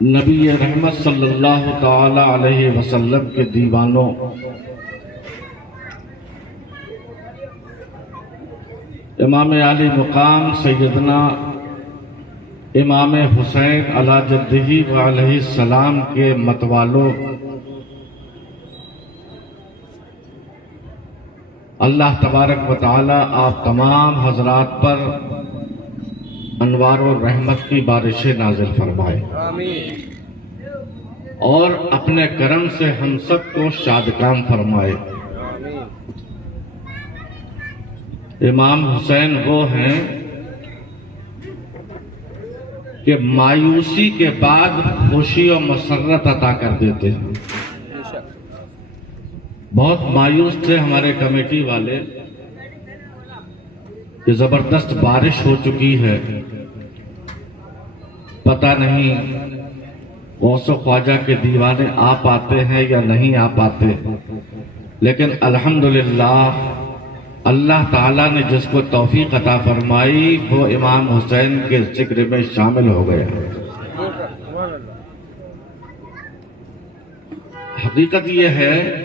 نبی رحمت صلی اللہ تعالی علیہ وسلم کے دیوانوں، امام عالی مقام سیدنا امام حسین علی جدہ و علیہ السلام کے متوالوں، اللہ تبارک و تعالی آپ تمام حضرات پر انوار و رحمت کی بارشیں نازل فرمائے اور اپنے کرم سے ہم سب کو شادکام فرمائے۔ امام حسین وہ ہیں کہ مایوسی کے بعد خوشی و مسرت عطا کر دیتے ہیں۔ بہت مایوس تھے ہمارے کمیٹی والے کہ زبردست بارش ہو چکی ہے، پتہ نہیں غوث و خواجہ کے دیوانے آ پاتے ہیں یا نہیں آ پاتے، لیکن الحمدللہ اللہ تعالیٰ نے جس کو توفیق عطا فرمائی وہ امام حسین کے ذکر میں شامل ہو گیا۔ حقیقت یہ ہے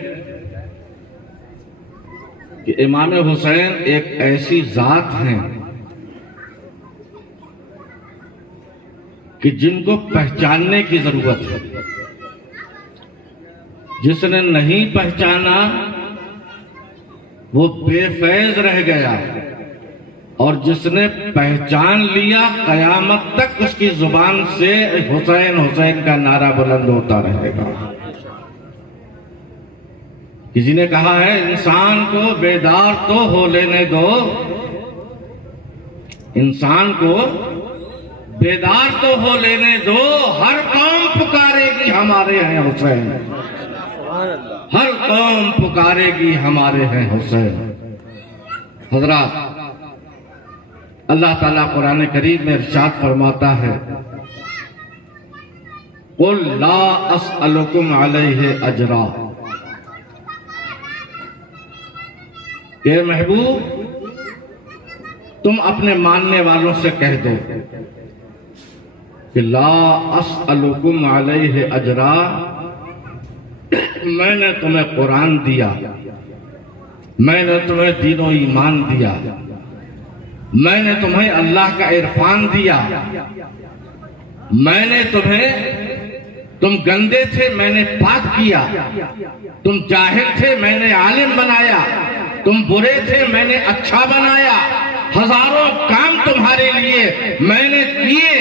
کہ امام حسین ایک ایسی ذات ہیں کہ جن کو پہچاننے کی ضرورت ہے۔ جس نے نہیں پہچانا وہ بے فیض رہ گیا، اور جس نے پہچان لیا قیامت تک اس کی زبان سے حسین حسین کا نعرہ بلند ہوتا رہے گا۔ کسی نے کہا ہے انسان کو بیدار تو ہو لینے دو، انسان کو بیدار تو ہو لینے دو، ہر قوم پکارے گی ہمارے ہیں حسین، ہر قوم پکارے گی ہمارے ہیں حسین۔ حضرات، اللہ تعالیٰ قرآن کریم میں ارشاد فرماتا ہے قُلْ لَا أَسْأَلُكُمْ عَلَيْهِ أَجْرًا، کہ محبوب تم اپنے ماننے والوں سے کہہ دو کہ لا اسألکم علیہ اجرا، میں نے تمہیں قرآن دیا، میں نے تمہیں دین و ایمان دیا، میں نے تمہیں اللہ کا عرفان دیا، میں نے تم گندے تھے میں نے پاک کیا، تم جاہل تھے میں نے عالم بنایا، تم برے تھے میں نے اچھا بنایا، ہزاروں کام تمہارے لیے میں نے کیے۔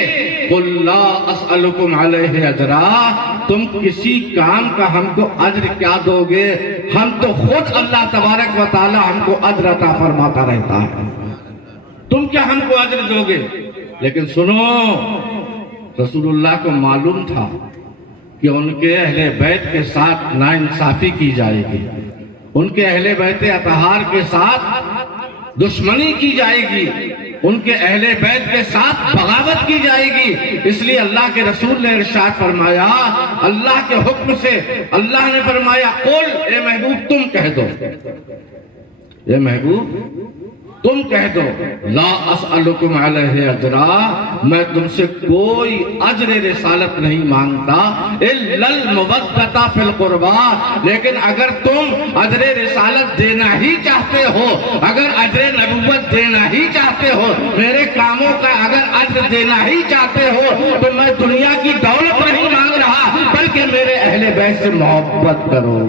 قُلْ لَا أَسْأَلُكُمْ عَلَيْهِ أَجْرًا، تم کسی کام کا ہم کو اجر کیا دو گے؟ ہم تو خود اللہ تبارک و تعالی ہم کو اجر عطا فرماتا رہتا ہے، تم کیا ہم کو اجر دو گے؟ لیکن سنو، رسول اللہ کو معلوم تھا کہ ان کے اہل بیت کے ساتھ ناانصافی کی جائے گی، ان کے اہل بیت اطہار کے ساتھ دشمنی کی جائے گی، ان کے اہل بیت کے ساتھ بغاوت کی جائے گی، اس لیے اللہ کے رسول نے ارشاد فرمایا، اللہ کے حکم سے اللہ نے فرمایا قل، اے محبوب تم کہہ دو، اے محبوب تم کہہ دو لا اسألکم علیہ اجرا، میں تم سے کوئی اجر رسالت نہیں مانگتا الا المودۃ فی القربى، لیکن اگر تم اجر رسالت دینا ہی چاہتے ہو، اگر اجر نبوت دینا ہی چاہتے ہو، میرے کاموں کا اگر اجر دینا ہی چاہتے ہو، تو میں دنیا کی دولت نہیں مانگ رہا، بلکہ میرے اہل بیت سے محبت کرو،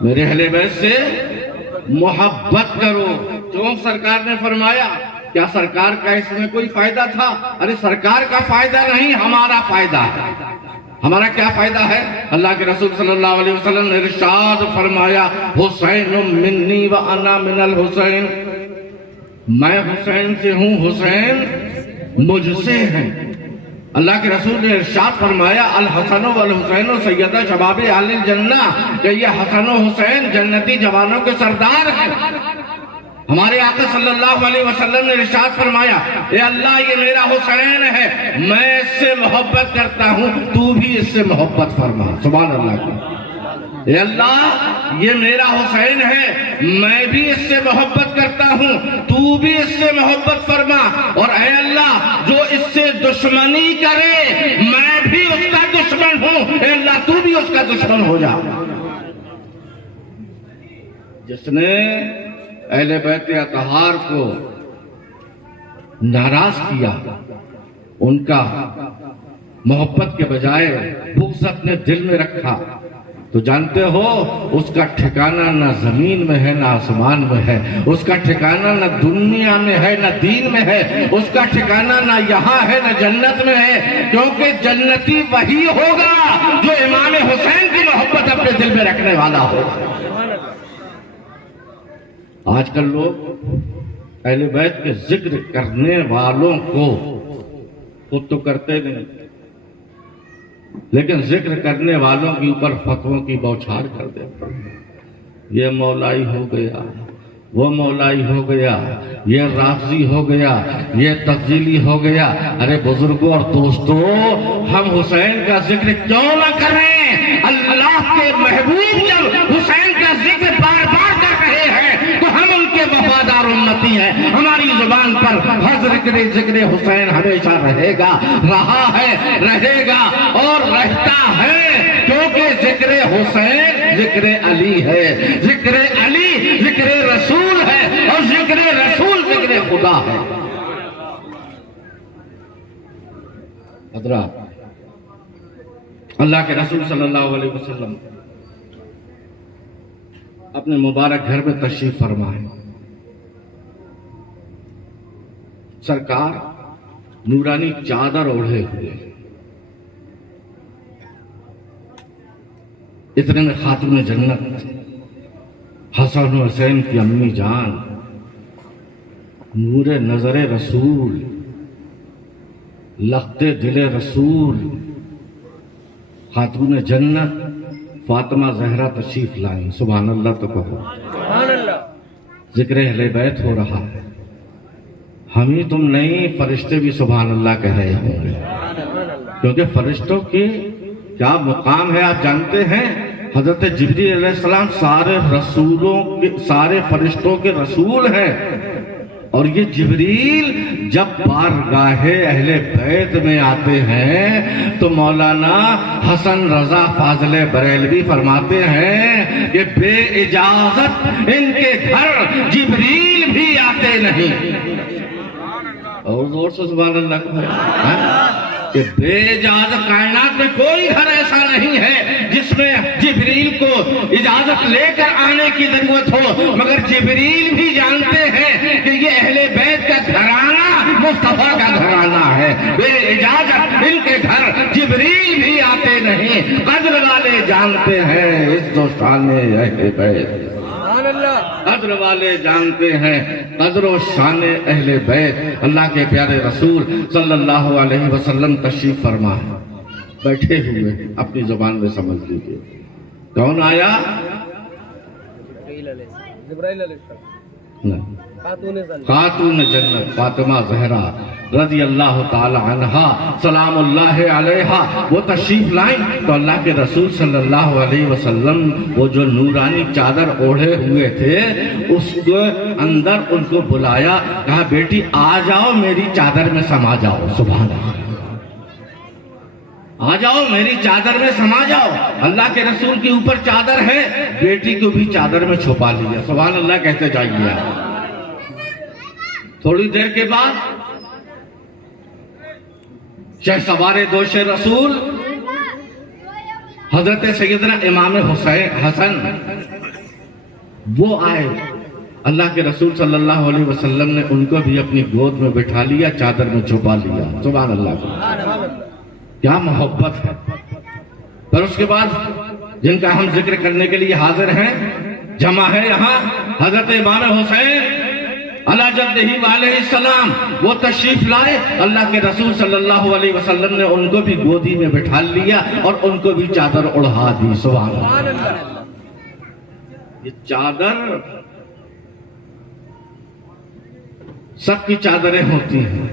میرے اہل بیت سے محبت کرو۔ چونکہ سرکار نے فرمایا، کیا سرکار کا اس میں کوئی فائدہ تھا؟ ارے سرکار کا فائدہ نہیں، ہمارا فائدہ ہے۔ ہمارا کیا فائدہ ہے؟ اللہ کے رسول صلی اللہ علیہ وسلم نے ارشاد فرمایا حسین منی وانا من الحسین، میں حسین سے ہوں، حسین مجھ سے ہیں۔ اللہ کے رسول نے ارشاد فرمایا الحسن والحسین سیدہ شباب اہل الجنہ، کہ یہ حسن و حسین جنتی جوانوں کے سردار ہیں۔ ہمارے آقا صلی اللہ علیہ وسلم نے ارشاد فرمایا اے اللہ یہ میرا حسین ہے، میں اس سے محبت کرتا ہوں، تو بھی اس سے محبت فرما۔ سبحان اللہ کی اے اللہ یہ میرا حسین ہے، میں بھی اس سے محبت کرتا ہوں، تو بھی اس سے محبت فرما، اور اے اللہ جو اس سے دشمنی کرے میں بھی اس کا دشمن ہوں، اے اللہ تو بھی اس کا دشمن ہو جا۔ جس نے اہل بیت اطہار کو ناراض کیا، ان کا محبت کے بجائے بغض اپنے دل میں رکھا، تو جانتے ہو اس کا ٹھکانہ نہ زمین میں ہے نہ آسمان میں ہے، اس کا ٹھکانہ نہ دنیا میں ہے نہ دین میں ہے، اس کا ٹھکانہ نہ یہاں ہے نہ جنت میں ہے، کیونکہ جنتی وہی ہوگا جو امام حسین کی محبت اپنے دل میں رکھنے والا ہوگا۔ آج کل لوگ اہل بیت کے ذکر کرنے والوں کو خود تو کرتے نہیں، لیکن ذکر کرنے والوں کے اوپر فتووں کی بوچھار کر دیتے ہیں۔ یہ مولائی ہو گیا، وہ مولائی ہو گیا، یہ رافضی ہو گیا، یہ تفضیلی ہو گیا۔ ارے بزرگوں اور دوستوں، ہم حسین کا ذکر کیوں نہ کریں؟ اللہ کے محبوب جب حسین کا ذکر بار بار کر رہے ہیں تو ہم ان کے وفادار امتی ہیں۔ ہماری زبان پر ذکر حسین ہمیشہ رہے گا، رہا ہے، رہے گا اور رہتا ہے، کیونکہ ذکر حسین ذکر علی ہے، ذکر علی ذکر رسول ہے، اور ذکر رسول ذکر خدا ہے۔ حضرات، اللہ کے رسول صلی اللہ علیہ وسلم اپنے مبارک گھر میں تشریف فرمائے۔ سرکار نورانی چادر اوڑھے ہوئے، اتنے میں خاتون جنت حسن و حسین کی امی جان، نور نظر رسول، لخت دل رسول، خاتون جنت فاطمہ زہرا تشریف لائیں۔ سبحان اللہ تو کہو۔ ذکر اہل بیت ہو رہا ہے، ہم ہی تم نہیں، فرشتے بھی سبحان اللہ کہہ رہے ہوں گے، کیونکہ فرشتوں کی کیا مقام ہے آپ جانتے ہیں؟ حضرت جبریل علیہ السلام سارے فرشتوں کے رسول ہیں، اور یہ جبریل جب بارگاہ اہل بیت میں آتے ہیں تو مولانا حسن رضا فاضل بریلوی فرماتے ہیں کہ بے اجازت ان کے گھر جبریل بھی آتے نہیں۔ اور زور سے سبحان اللہ کو، کہ بے اجازت کائنات میں کوئی گھر ایسا نہیں ہے جس میں جبریل کو اجازت لے کر آنے کی ضرورت ہو، مگر جبریل بھی جانتے ہیں کہ یہ اہل بیت کا گھرانہ مصطفیٰ کا گھرانہ ہے، بے اجازت ان کے گھر جبریل بھی آتے نہیں۔ قدر والے جانتے ہیں عزت و شان اہل بیت، قدر والے جانتے ہیں قدر و شان اہل بیت۔ اللہ کے پیارے رسول صلی اللہ علیہ وسلم تشریف فرما ہے، بیٹھے ہوئے، اپنی زبان میں سمجھ لیجیے کون آیا؟ جبرائیل علیہ السلام، خاتون جنت فاطمہ زہرا رضی اللہ تعالی عنہا سلام اللہ علیہا، وہ تشریف لائیں تو اللہ کے رسول صلی اللہ علیہ وسلم وہ جو نورانی چادر اوڑھے ہوئے تھے اس کے اندر ان کو بلایا، کہا بیٹی آ جاؤ میری چادر میں سما جاؤ۔ سبحان اللہ، آ جاؤ میری چادر میں سما جاؤ۔ اللہ کے رسول کے اوپر چادر ہے، بیٹی کو بھی چادر میں چھپا لیا۔ سبحان اللہ کہتے جائیے۔ تھوڑی دیر کے بعد شہسوار دوش رسول حضرت سیدنا امام حسن وہ آئے، اللہ کے رسول صلی اللہ علیہ وسلم نے ان کو بھی اپنی گود میں بٹھا لیا، چادر میں چھپا لیا۔ سبحان اللہ، کیا محبت ہے۔ پھر اس کے بعد جن کا ہم ذکر کرنے کے لیے حاضر ہیں، جمع ہے یہاں حضرت امام حسین علیہ جدہ علیہ السلام، وہ تشریف لائے، اللہ کے رسول صلی اللہ علیہ وسلم نے ان کو بھی گودی میں بٹھا لیا اور ان کو بھی چادر اڑھا دی۔ سبحان اللہ، یہ چادر سب کی چادریں ہوتی ہیں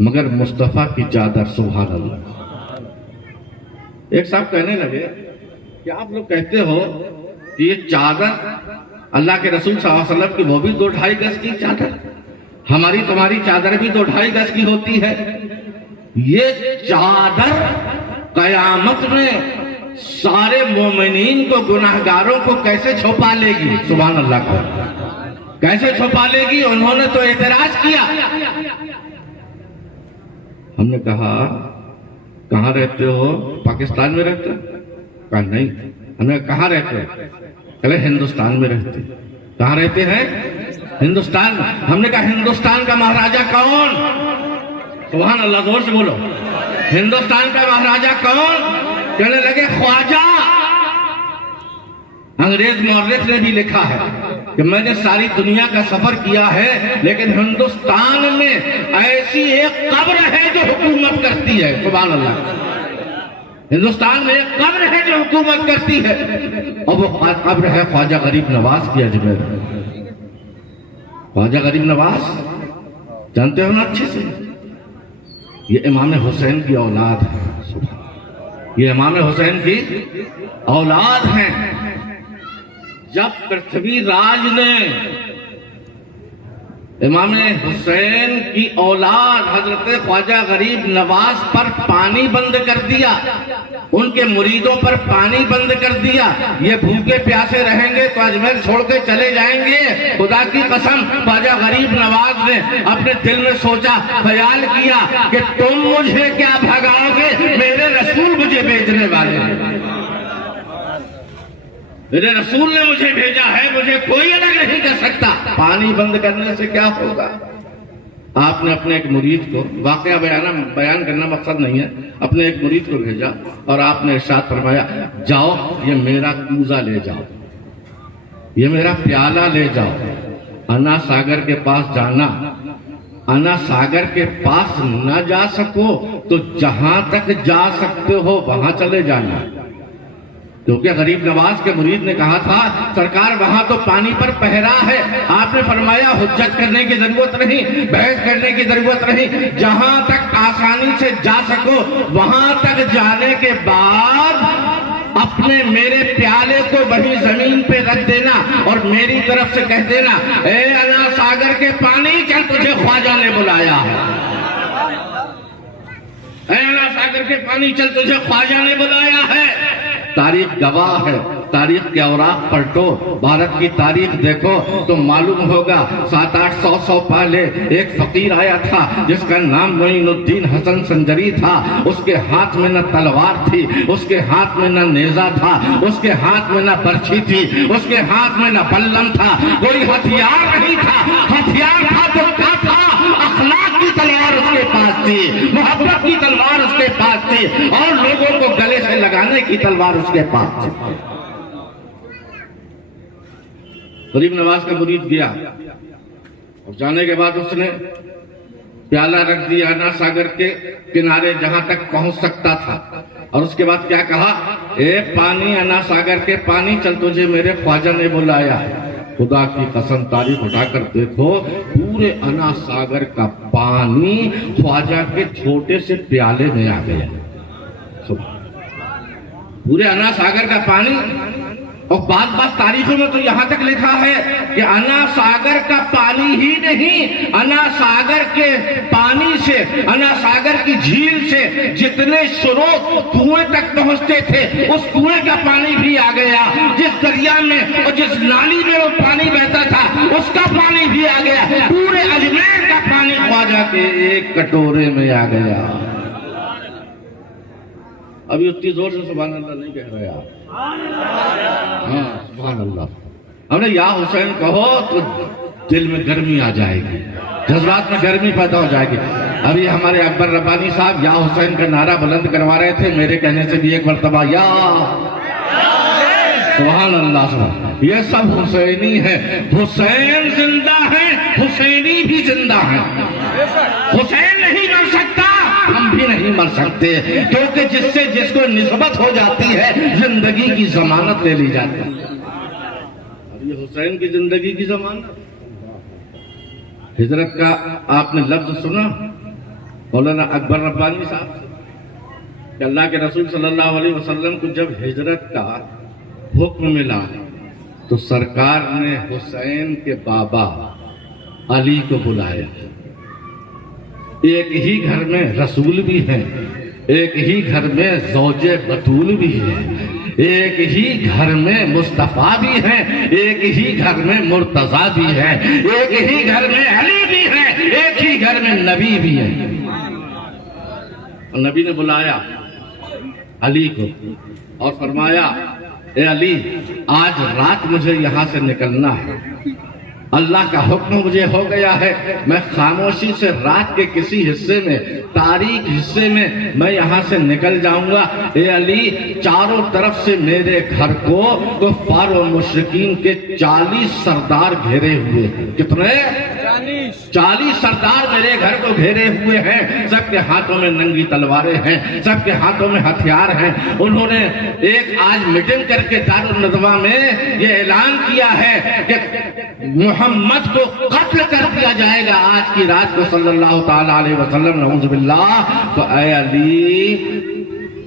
مگر مصطفیٰ کی چادر، سبحان اللہ۔ ایک صاحب کہنے لگے کہ آپ لوگ کہتے ہو کہ یہ چادر اللہ کے رسول صلی اللہ علیہ وسلم کی وہ بھی 2-2.5 گز کی چادر، ہماری تمہاری چادر بھی 2-2.5 گز کی ہوتی ہے، یہ چادر قیامت میں سارے مومنین کو، گناہگاروں کو کیسے چھپا لے گی؟ سبحان اللہ کو کیسے چھپا لے گی؟ انہوں نے تو اعتراض کیا۔ ہم نے کہا کہاں رہتے ہو؟ پاکستان میں رہتے ہو؟ کہا نہیں۔ ہم نے کہاں رہتے ہو؟ کہے ہندوستان میں رہتے۔ کہاں رہتے ہیں؟ ہندوستان میں۔ ہم نے کہا ہندوستان کا مہاراجہ کون؟ سبحان اللہ، زور سے بولو، ہندوستان کا مہاراجہ کون؟ کہنے لگے خواجہ۔ انگریز مورخ نے بھی لکھا ہے کہ میں نے ساری دنیا کا سفر کیا ہے، لیکن ہندوستان میں ایسی ایک قبر ہے جو حکومت کرتی ہے۔ سبحان اللہ، ہندوستان میں ایک قبر ہے جو حکومت کرتی ہے، اور وہ قبر ہے خواجہ غریب نواز کی اجمیر۔ خواجہ غریب نواز جانتے ہو نا اچھے سے؟ یہ امام حسین کی اولاد ہے، یہ امام حسین کی اولاد ہیں۔ جب پرتھوی راج نے امام حسین کی اولاد حضرت خواجہ غریب نواز پر پانی بند کر دیا، ان کے مریدوں پر پانی بند کر دیا، یہ بھوکے پیاسے رہیں گے تو اجمیر چھوڑ کے چلے جائیں گے، خدا کی قسم خواجہ غریب نواز نے اپنے دل میں سوچا، خیال کیا کہ تم مجھے کیا بھگاؤ گے، میرے رسول مجھے بھیجنے والے ہیں، میرے رسول نے مجھے بھیجا ہے، مجھے کوئی الگ نہیں کر سکتا۔ پانی بند کرنے سے کیا ہوگا؟ آپ نے اپنے ایک مرید کو، واقعہ بیان کرنا مقصد نہیں ہے، اپنے ایک مرید کو بھیجا اور آپ نے ارشاد فرمایا، جاؤ یہ میرا کوزہ لے جاؤ، یہ میرا پیالہ لے جاؤ، انا ساگر کے پاس جانا، انا ساگر کے پاس نہ جا سکو تو جہاں تک جا سکتے ہو وہاں چلے جانا، کیونکہ غریب نواز کے مرید نے کہا تھا سرکار وہاں تو پانی پر پہرا ہے، آپ نے فرمایا حجت کرنے کی ضرورت نہیں، بحث کرنے کی ضرورت نہیں، جہاں تک آسانی سے جا سکو وہاں تک جانے کے بعد اپنے میرے پیالے کو وہیں زمین پہ رکھ دینا اور میری طرف سے کہہ دینا، اے انا ساگر کے پانی چل تجھے خواجہ نے بلایا ہے، اے انا ساگر کے پانی چل تجھے خواجہ نے بلایا ہے۔ تاریخ گواہ ہے، تاریخ کے اوراق پلٹو، بھارت کی تاریخ دیکھو تو معلوم ہوگا 700-800 پہلے ایک فقیر آیا تھا جس کا نام معین الدین حسن سنجری تھا، اس کے ہاتھ میں نہ تلوار تھی، اس کے ہاتھ میں نہ نیزہ تھا، اس کے ہاتھ میں نہ برچھی تھی، اس کے ہاتھ میں نہ بلم تھا، کوئی ہتھیار نہیں تھا، ہتھیار تھا تو کیا تھا؟ اخلاق کی تلوار اس کے پاس تھی، محبت کی تلوار اس کے پاس تھی، اور لوگوں کو گلے سے لگانے کی تلوار اس کے پاس تھی۔ غریب نواز کا مرید گیا اور جانے کے بعد اس نے پیالہ رکھ دیا انا ساگر کے کنارے جہاں تک پہنچ سکتا تھا، اور اس کے بعد کیا کہا، اے پانی انا ساگر کے پانی چل تجھے میرے خواجہ نے بلایا۔ خدا کی قسم تاریخ اٹھا کر دیکھو، پورے انا ساگر کا پانی خواجہ کے چھوٹے سے پیالے میں آ گیا، پورے انا ساگر کا پانی۔ اور بعض تاریخوں میں تو یہاں تک لکھا ہے کہ انا ساگر کا پانی ہی نہیں، انا ساگر کے پانی سے، انا ساگر کی جھیل سے جتنے سروت کنویں تک پہنچتے تھے اس کنویں کا پانی بھی آ گیا، جس دریا میں اور جس نالی میں وہ پانی بہتا تھا اس کا پانی بھی آ گیا، پورے اجمیر کا پانی خواجہ کے ایک کٹورے میں آ گیا۔ ابھی اتنی زور سے سبحان اللہ نہیں کہہ رہے آپ؟ ہاں سبحان اللہ۔ ہم نے یا حسین کہو تو دل میں گرمی آ جائے گی، جذبات میں گرمی پیدا ہو جائے گی۔ ابھی ہمارے اکبر ربانی صاحب یا حسین کا نعرہ بلند کروا رہے تھے، میرے کہنے سے بھی ایک مرتبہ یا سبحان اللہ سبحان، یہ سب حسینی ہے، حسین زندہ ہے، حسینی بھی زندہ ہے، حسین نہیں مر سکتا، ہم بھی نہیں مر سکتے، کیونکہ جس سے جس کو نسبت ہو جاتی ہے زندگی کی ضمانت لے لی جاتی ہے۔ اب یہ حسین کی زندگی کی ضمانت، ہجرت کا آپ نے لفظ سنا مولانا اکبر ربانی صاحب سے، کہ اللہ کے رسول صلی اللہ علیہ وسلم کو جب ہجرت کا حکم ملا تو سرکار نے حسین کے بابا علی کو بلایا. ایک ہی گھر میں رسول بھی ہیں, ایک ہی گھر میں زوج بطول بھی ہے, ایک ہی گھر میں مصطفیٰ بھی ہے, ایک ہی گھر میں مرتضیٰ بھی ہے, ایک ہی گھر میں علی بھی ہے, ایک ہی گھر میں نبی بھی ہے. اور نبی نے بلایا علی کو اور فرمایا اے علی, آج رات مجھے یہاں سے نکلنا ہے, اللہ کا حکم مجھے ہو گیا ہے, میں خاموشی سے رات کے کسی حصے میں, تاریک حصے میں میں یہاں سے نکل جاؤں گا. اے علی, چاروں طرف سے میرے گھر کو کفار و مشرکین کے 40 سردار گھیرے ہوئے ہیں. کتنے؟ 40 سردار میرے گھر کو گھیرے ہوئے ہیں. سب کے ہاتھوں میں ننگی تلواریں ہیں, سب کے ہاتھوں میں ہتھیار ہیں. انہوں نے ایک آج میٹنگ کر کے دارالندوہ میں یہ اعلان کیا ہے کہ محمد کو قتل کر دیا جائے گا آج کی رات کو صلی اللہ تعالی علیہ وسلم, نعوذ باللہ. تو اے علی,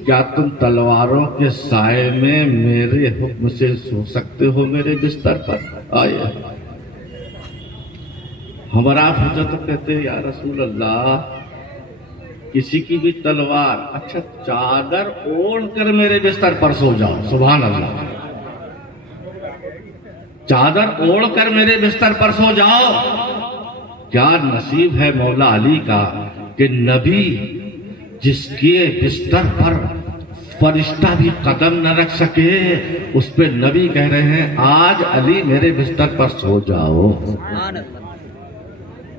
کیا تم تلواروں کے سائے میں میرے حکم سے سو سکتے ہو میرے بستر پر؟ آئے ہمارا حضرت تو کہتے یا رسول اللہ, کسی کی بھی تلوار, اچھا چادر اوڑھ کر میرے بستر پر سو جاؤ. سبحان اللہ, چادر اوڑھ کر میرے بستر پر سو جاؤ. کیا نصیب ہے مولا علی کا کہ نبی جس کے بستر پر فرشتہ بھی قدم نہ رکھ سکے, اس پہ نبی کہہ رہے ہیں آج علی میرے بستر پر سو جاؤ.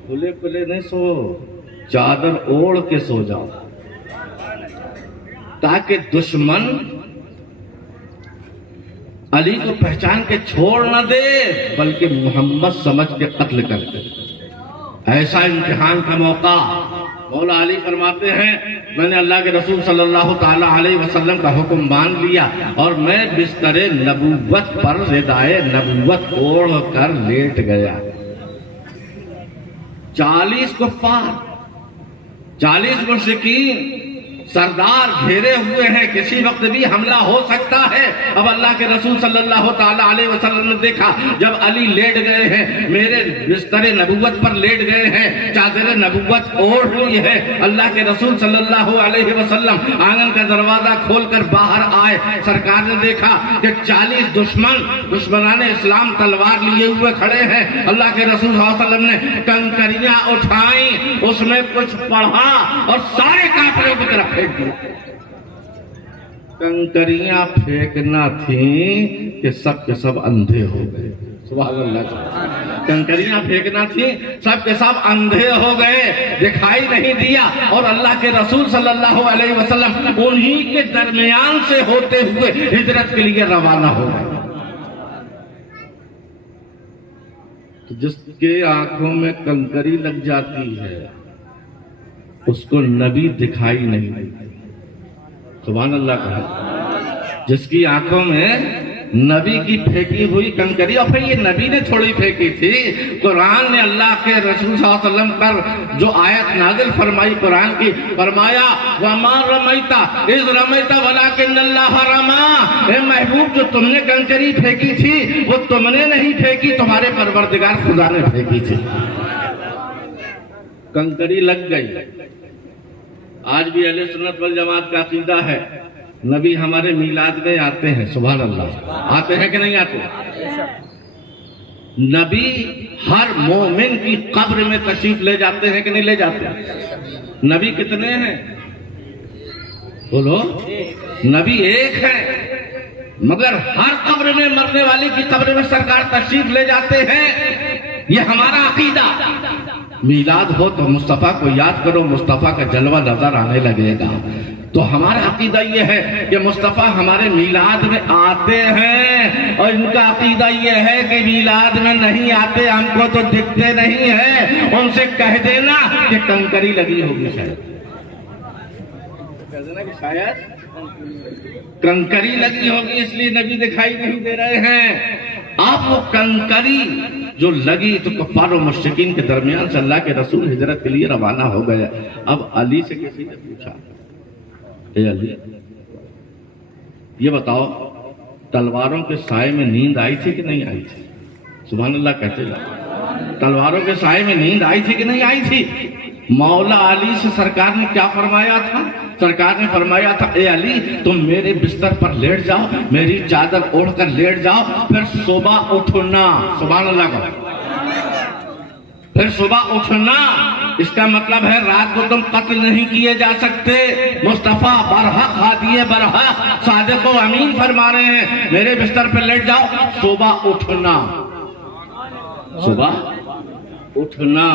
کھلے کھلے نہیں سو, چادر اوڑھ کے سو جاؤ, تاکہ دشمن علی کو پہچان کے چھوڑ نہ دے, بلکہ محمد سمجھ کے قتل کر دے. ایسا امتحان کا موقع. مولا علی فرماتے ہیں میں نے اللہ کے رسول صلی اللہ تعالی علیہ وسلم کا حکم مان لیا اور میں بستر نبوت پر ردائے نبوت اوڑھ کر لیٹ گیا. 40 کفار, 40 مشرکین سردار گھیرے ہوئے ہیں, کسی وقت بھی حملہ ہو سکتا ہے. اب اللہ کے رسول صلی اللہ تعالی علیہ وسلم نے دیکھا جب علی لیٹ گئے ہیں, میرے بستر نبوت پر لیٹ گئے ہیں, چادر نبوت اوڑھ لی ہے, اللہ کے رسول صلی اللہ علیہ وسلم آنگن کا دروازہ کھول کر باہر آئے. سرکار نے دیکھا کہ 40 دشمنان اسلام تلوار لیے ہوئے کھڑے ہیں. اللہ کے رسول صلی اللہ علیہ وسلم نے کنکریاں اٹھائیں, اس میں کچھ پڑھا اور سارے کافروں کی طرف پھینک دیا. کنکریاں پھینکنا تھیں کہ سب کے سب اندھے ہو گئے. سبحان اللہ. کنکریاں پھینکنا تھیں, سب کے سب اندھے ہو گئے, دکھائی نہیں دیا. اور اللہ کے رسول صلی اللہ علیہ وسلم انہی کے درمیان سے ہوتے ہوئے ہجرت کے لیے روانہ ہو گئے. جس کے آنکھوں میں کنکری لگ جاتی ہے اس کو نبی دکھائی نہیں دیتا. سبحان اللہ کہا. جس کی آنکھوں میں نبی کی پھینکی ہوئی کنکری, اور پھر یہ نبی نے تھوڑی پھینکی تھی, قرآن نے اللہ کے رسول صلی اللہ علیہ وسلم پر جو آیت نازل فرمائی قرآن کی, فرمایا وَمَا رَمَيْتَ إِذْ رَمَيْتَ وَلَكِنَّ اللَّهَ رَمَا. اے محبوب, جو تم نے کنکری پھینکی تھی وہ تم نے نہیں پھینکی, تمہارے پروردگار خدا نے پھینکی تھی. کنکری لگ گئی. آج بھی اہل سنت والجماعت کا عقیدہ ہے نبی ہمارے میلاد میں آتے ہیں. سبحان اللہ. آتے ہیں کہ نہیں آتے؟ نبی ہر مومن کی قبر میں تشریف لے جاتے ہیں کہ نہیں لے جاتے؟ نبی کتنے ہیں بولو؟ نبی ایک ہے, مگر ہر قبر میں مرنے والی کی قبر میں سرکار تشریف لے جاتے ہیں. یہ ہمارا عقیدہ. میلاد ہو تو مصطفیٰ کو یاد کرو, مصطفیٰ کا جلوہ نظر آنے لگے گا. تو ہمارا عقیدہ یہ ہے کہ مصطفیٰ ہمارے میلاد میں آتے ہیں, اور ان کا عقیدہ یہ ہے کہ میلاد میں نہیں آتے, ہم کو تو دکھتے نہیں ہیں. ان سے کہہ دینا کہ کنکری لگی ہوگی, شاید کنکری لگی ہوگی اس لیے نبی دکھائی نہیں دے رہے ہیں. اب وہ کنکری جو لگی تو کفار و مشرکین کے درمیان سے اللہ کے رسول ہجرت کے لیے روانہ ہو گئے. اب علی سے کسی نے پوچھا اے علی یہ بتاؤ تلواروں کے سائے میں نیند آئی تھی کہ نہیں آئی تھی؟ سبحان اللہ کہتے جاؤ. تلواروں کے سائے میں نیند آئی تھی کہ نہیں آئی تھی؟ مولا علی سے سرکار نے کیا فرمایا تھا؟ سرکار نے فرمایا تھا اے علی تم میرے بستر پر لیٹ جاؤ, میری چادر اوڑھ کر لیٹ جاؤ, پھر صبح اٹھنا. سبحان اللہ کا. پھر صبح اٹھنا اس کا مطلب ہے رات کو تم قتل نہیں کیے جا سکتے. مصطفیٰ برحق ہادی برحق صادق و امین فرما رہے ہیں میرے بستر پر لیٹ جاؤ, صبح اٹھنا. صبح اٹھنا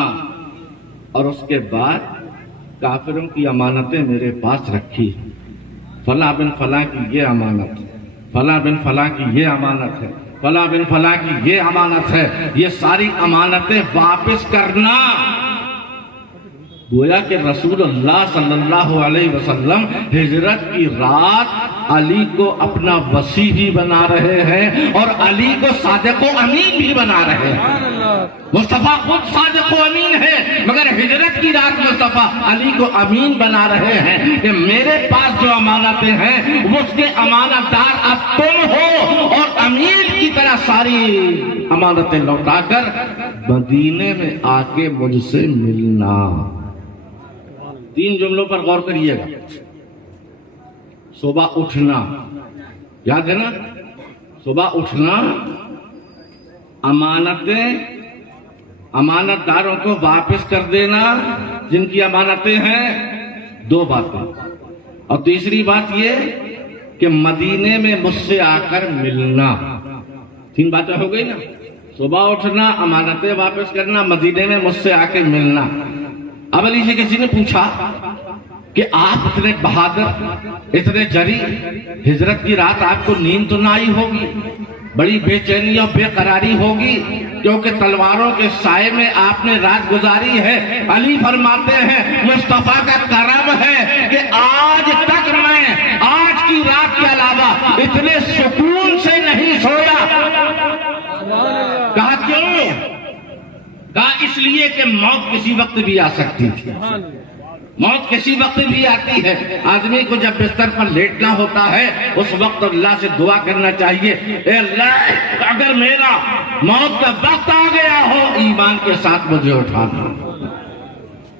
اور اس کے بعد کافروں کی امانتیں میرے پاس رکھی. فلاں بن فلاں کی یہ امانت, فلاں بن فلاں کی یہ امانت ہے, فلاں بن فلاں کی یہ امانت ہے, یہ ساری امانتیں واپس کرنا. گویا کہ رسول اللہ صلی اللہ علیہ وسلم ہجرت کی رات علی کو اپنا وصی بھی بنا رہے ہیں اور علی کو صادق و امین بھی بنا رہے ہیں. مصطفیٰ خود صادق و امین ہے مگر ہجرت کی رات مصطفیٰ علی کو امین بنا رہے ہیں کہ میرے پاس جو امانتیں ہیں وہ اس کے امانت دار اب تم ہو, اور امین کی طرح ساری امانتیں لوٹا کر مدینے میں آ کے مجھ سے ملنا. 3 جملوں پر غور کریے گا. صبح اٹھنا, یاد ہے نا, صبح اٹھنا, امانت داروں کو واپس کر دینا جن کی امانتیں ہیں, 2 باتیں, اور تیسری بات یہ کہ مدینے میں مجھ سے آ کر ملنا. 3 باتیں ہو گئی نا. صبح اٹھنا, امانتیں واپس کرنا, مدینے میں مجھ سے آ کے ملنا. اب علی سے کسی نے پوچھا کہ آپ اتنے بہادر, اتنے جری, ہجرت کی رات آپ کو نیند تو نہ آئی ہوگی, بڑی بے چینی اور بے قراری ہوگی کیونکہ تلواروں کے سائے میں آپ نے رات گزاری ہے. علی فرماتے ہیں مصطفیٰ کا کرم ہے کہ آج تک میں آج کی رات کے علاوہ اتنے سکون سے نہیں سویا. کہا کیوں؟ کہا اس لیے کہ موت کسی وقت بھی آ سکتی تھی. موت کسی وقت بھی آتی ہے. آدمی کو جب بستر پر لیٹنا ہوتا ہے اس وقت اللہ سے دعا کرنا چاہیے اے اللہ اگر میرا موت کا وقت آ گیا ہو ایمان کے ساتھ مجھے اٹھانا.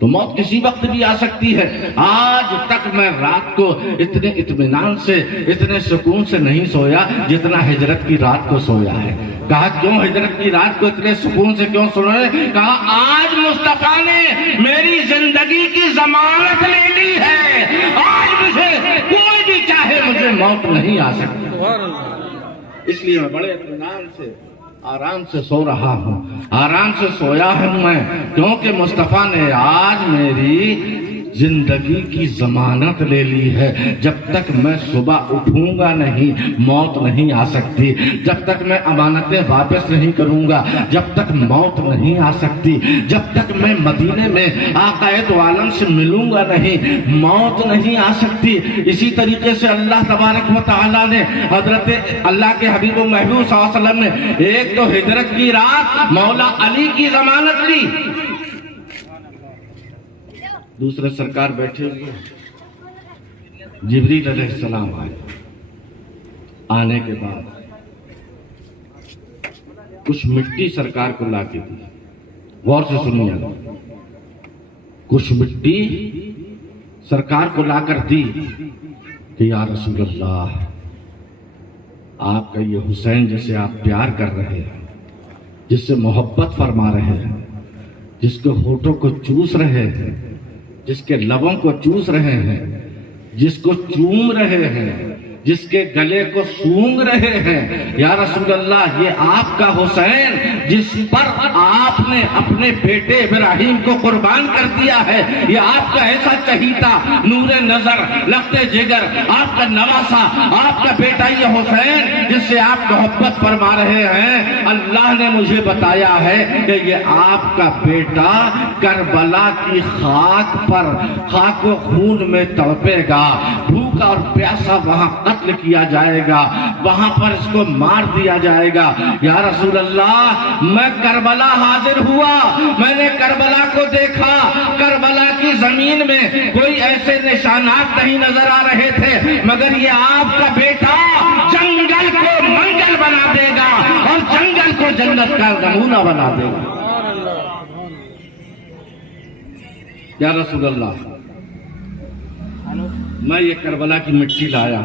تو موت کسی وقت بھی آ سکتی ہے. آج تک میں رات کو اتنے اطمینان سے, اتنے سکون سے نہیں سویا جتنا ہجرت کی رات کو سویا ہے. کہا کیوں ہجرت کی رات کو اتنے سکون سے کیوں سوئے؟ کہا آج مصطفیٰ نے میری زندگی کی ضمانت لے لی ہے, آج مجھے کوئی بھی چاہے مجھے موت نہیں آ سکتی. اس لیے میں بڑے اطمینان سے آرام سے سو رہا ہوں, آرام سے سویا ہوں میں کیونکہ مصطفیٰ نے آج میری زندگی کی ضمانت لے لی ہے. جب تک میں صبح اٹھوں گا نہیں موت نہیں آ سکتی, جب تک میں امانتیں واپس نہیں کروں گا جب تک موت نہیں آ سکتی, جب تک میں مدینے میں آقا دو عالم سے ملوں گا نہیں موت نہیں آ سکتی. اسی طریقے سے اللہ تبارک و تعالیٰ نے حضرت اللہ کے حبیب و محبوب صلی اللہ علیہ وسلم نے ایک تو ہجرت کی رات مولا علی کی ضمانت لی, دوسرے سرکار بیٹھے ہوئے جبریل علیہ السلام آئے. آنے کے بعد کچھ مٹی سرکار کو لا کے دی. غور سے سنیے, کچھ مٹی سرکار کو لا کر دی کہ یا رسول اللہ آپ کا یہ حسین جسے آپ پیار کر رہے ہیں, جس سے محبت فرما رہے ہیں, جس کے ہونٹوں کو چوس رہے ہیں, جس کے لبوں کو چوس رہے ہیں, جس کو چوم رہے ہیں, جس کے گلے کو سونگ رہے ہیں, یا رسول اللہ یہ آپ کا حسین جس پر آپ نے اپنے بیٹے ابراہیم کو قربان کر دیا ہے, یہ آپ کا ایسا چہیتا نور نظر لخت جگر آپ کا نواسا آپ کا بیٹا یہ حسین جس سے آپ محبت فرما رہے ہیں, اللہ نے مجھے بتایا ہے کہ یہ آپ کا بیٹا کربلا کی خاک پر خاک و خون میں تڑپے گا, بھوکا اور پیاسا وہاں قتل کیا جائے گا, وہاں پر اس کو مار دیا جائے گا. یا رسول اللہ میں کربلا حاضر ہوا, میں نے کربلا کو دیکھا, کربلا کی زمین میں کوئی ایسے نشانات نہیں نظر آ رہے تھے، مگر یہ آپ کا بیٹا جنگل کو منگل بنا دے گا اور جنگل کو جنت کا نمونہ بنا دے گا۔ یا رسول اللہ، میں یہ کربلا کی مٹی لایا،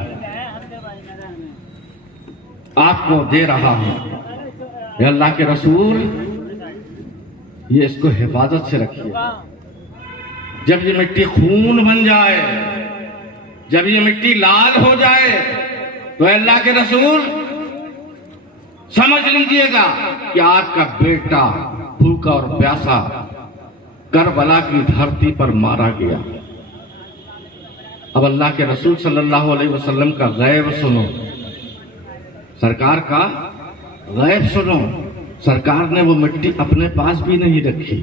آپ کو دے رہا ہوں، یا اللہ کے رسول یہ اس کو حفاظت سے رکھیے، جب یہ مٹی خون بن جائے، جب یہ مٹی لال ہو جائے تو اے اللہ کے رسول سمجھ لیجئے گا کہ آپ کا بیٹا بھوکا اور پیاسا کربلا کی دھرتی پر مارا گیا۔ اب اللہ کے رسول صلی اللہ علیہ وسلم کا غیب سنو، سرکار کا غیب سنو۔ سرکار نے وہ مٹی اپنے پاس بھی نہیں رکھی،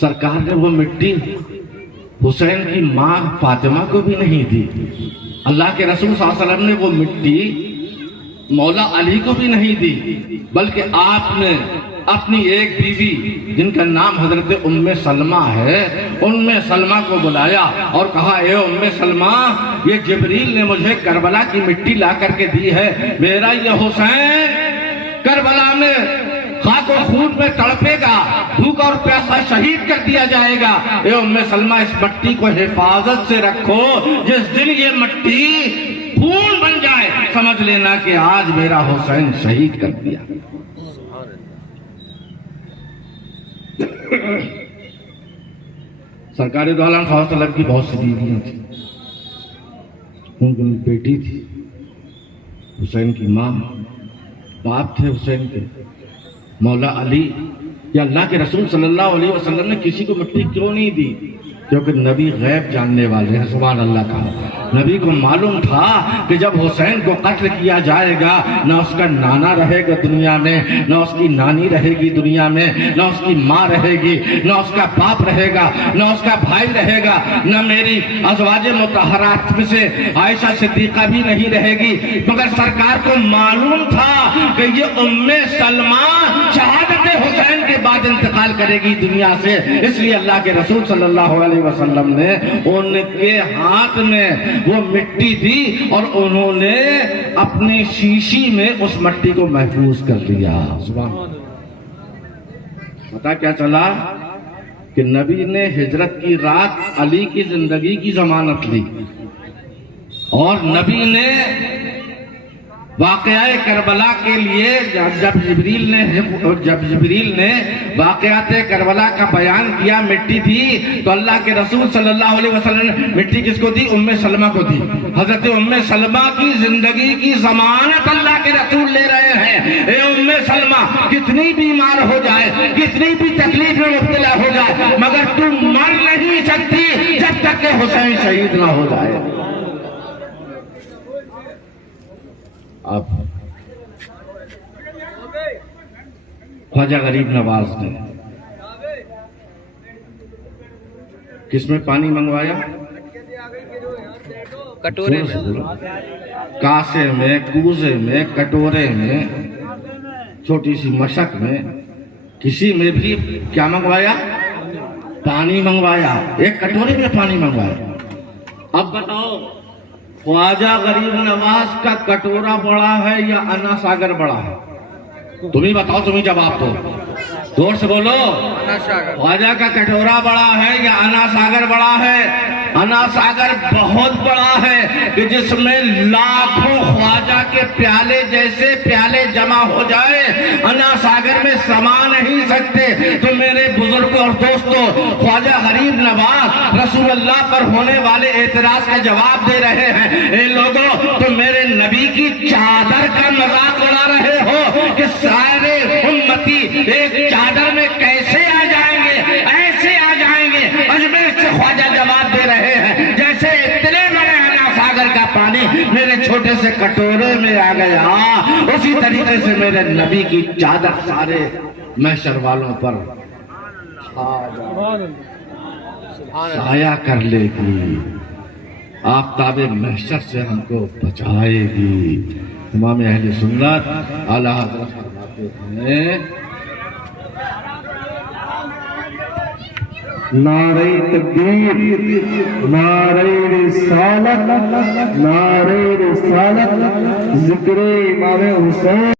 سرکار نے وہ مٹی حسین کی ماں فاطمہ کو بھی نہیں دی، اللہ کے رسول صلی اللہ علیہ وسلم نے وہ مٹی مولا علی کو بھی نہیں دی، بلکہ آپ نے اپنی ایک بیوی جن کا نام حضرت ام سلمہ ہے، ام سلمہ کو بلایا اور کہا اے ام سلمہ، یہ جبریل نے مجھے کربلا کی مٹی لا کر کے دی ہے، میرا یہ حسین کربلا میں خاک و خون میں تڑپے گا، بھوکا اور پیاسا شہید کر دیا جائے گا۔ اے ام سلمہ، اس مٹی کو حفاظت سے رکھو، جس دن یہ مٹی خون بن جائے سمجھ لینا کہ آج میرا حسین شہید کر دیا۔ سرکار دو عالم صلی اللہ علیہ وسلم کی بہت سی بیویاں تھیں، ان کی بیٹی تھی، حسین کی ماں، باپ تھے حسین کے مولا علی۔ یا اللہ کے رسول صلی اللہ علیہ وسلم نے کسی کو مٹی کیوں نہیں دی؟ کیونکہ نبی غیب جاننے والے ہیں، سبحان اللہ کا۔ نبی کو معلوم تھا کہ جب حسین کو قتل کیا جائے گا، نہ اس کا نانا رہے گا دنیا میں، نہ اس کی نانی رہے گی دنیا میں، نہ اس کی ماں رہے گی، نہ اس کا باپ رہے گا، نہ اس کا بھائی رہے گا، نہ میری ازواج مطہرات میں سے عائشہ صدیقہ بھی نہیں رہے گی۔ مگر سرکار کو معلوم تھا کہ یہ ام سلمہ شہادت حسین کے بعد انتقال کرے گی دنیا سے، اس لیے اللہ کے رسول صلی اللہ علیہ وسلم نے ان کے ہاتھ میں وہ مٹی دی اور انہوں نے اپنی شیشی میں اس مٹی کو محفوظ کر لیا۔ سبحان اللہ۔ پتہ کیا چلا کہ نبی نے ہجرت کی رات علی کی زندگی کی ضمانت لی، اور نبی نے واقعہ کربلا کے لیے جب جبریل نے واقعات کربلا کا بیان کیا، مٹی تھی تو اللہ کے رسول صلی اللہ علیہ وسلم نے مٹی کس کو دی؟ ام سلمہ کو دی۔ حضرت ام سلمہ کی زندگی کی ضمانت اللہ کے رسول لے رہے ہیں۔ اے ام سلمہ، کتنی بیمار ہو جائے، کتنی بھی تکلیف میں مبتلا ہو جائے، مگر تم مر نہیں سکتی جب تک کہ حسین شہید نہ ہو جائے۔ اب خواجہ غریب نواز نے کس میں پانی منگوایا؟ کٹورے میں، کاسے میں، کوزے میں، کٹورے میں، چھوٹی سی مشک میں، کسی میں بھی کیا منگوایا؟ پانی منگوایا، ایک کٹوری میں پانی منگوایا۔ اب بتاؤ، خواجہ غریب نواز کا کٹورا بڑا ہے یا انا ساگر بڑا ہے؟ تمہیں بتاؤ، تمہیں جواب دو، زور سے بولو۔ خواجہ کا کٹورا بڑا ہے یا انا ساگر بڑا ہے؟ انا ساگر بہت بڑا ہے کہ جس میں لاکھوں خواجہ کے پیالے جیسے پیالے جمع ہو جائے، انا ساگر میں سما نہیں سکتے۔ تو میرے بزرگوں اور دوستوں، خواجہ غریب نواز رسول اللہ پر ہونے والے اعتراض کا جواب دے رہے ہیں۔ اے لوگوں، تو میرے نبی کی چادر کا مذاق اڑا رہے ہو کہ سارے امتی ایک چادر میں کیسے آ جائیں گے؟ ایسے آ جائیں گے۔ اجمیر سے خواجہ جواب دے رہے ہیں جیسے اتنے بڑے انا ساگر کا پانی میرے چھوٹے سے کٹورے میں آ گیا، اسی طریقے سے میرے نبی کی چادر سارے محشر والوں پر سایہ کر لے گی، آفتاب محشر سے ہم کو بچائے گی۔ امام اہل سنت اعلیٰ حضرت فرماتے ہیں نعرہ تکبیر، نعرہ رسالت، نعرہ رسالت، ذکر امام حسین